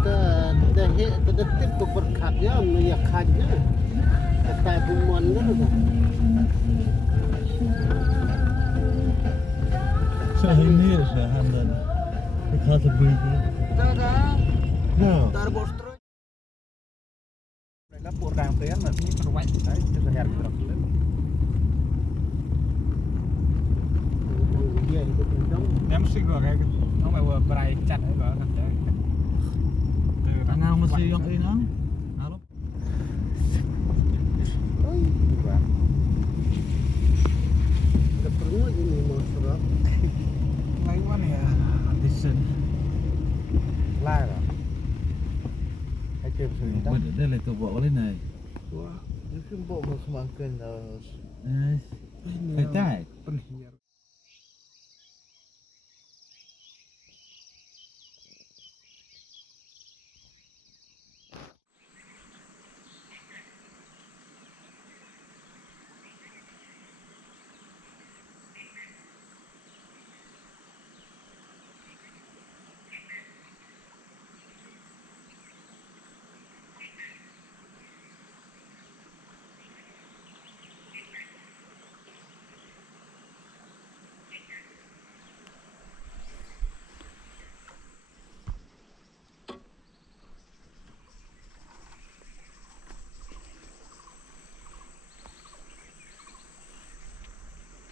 terdetik berkatnya meyakannya kata humuan kan Ini sehandan. Kata beri. No. Tarbostro. Mereka pura yang masih perwait saya kita hari terus. dia itu undang Nem sih gua kayak gitu. Nó mà vừa berai chặt ấy gua kan. Tangan mesti yang inang. Halo. oi gua ada perlu ini monster Lain mana ya? Adisen. Lai rồi. Hay chơi một Buat sering dia le tu buat oleh nai. wah itu mbok mau semakin Kai tai. penhiar.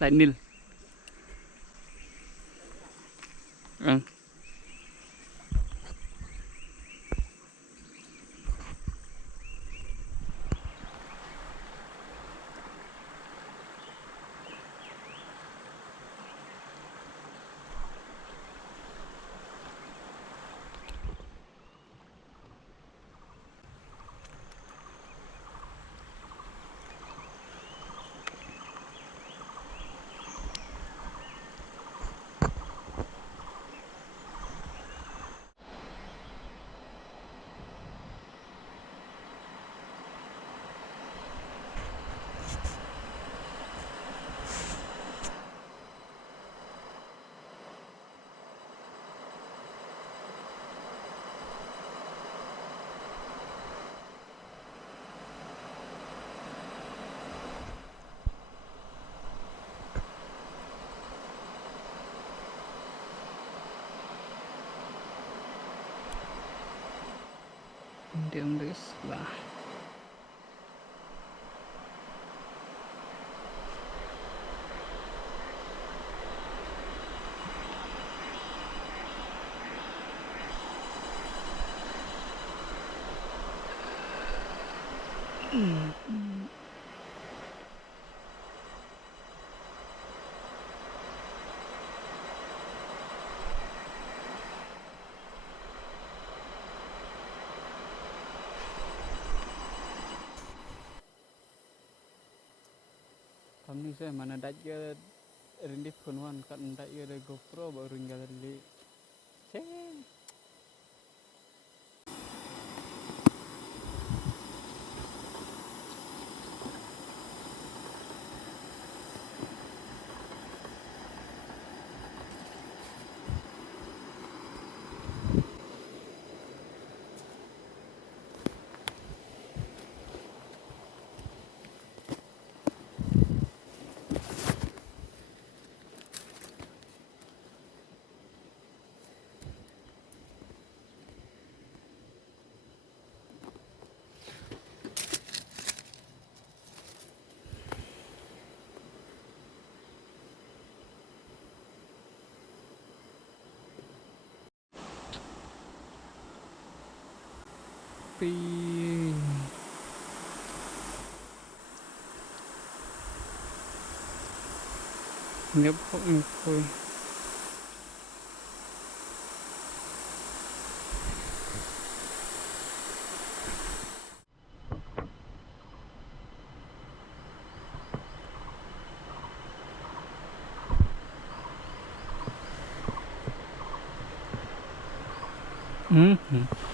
Lại nil. Đường đi sebelah. Kami saya mana dajjal rindip kunuan kan dajjal dari GoPro baru jalan di ceng. Pi ngepok ngepoi Hmm.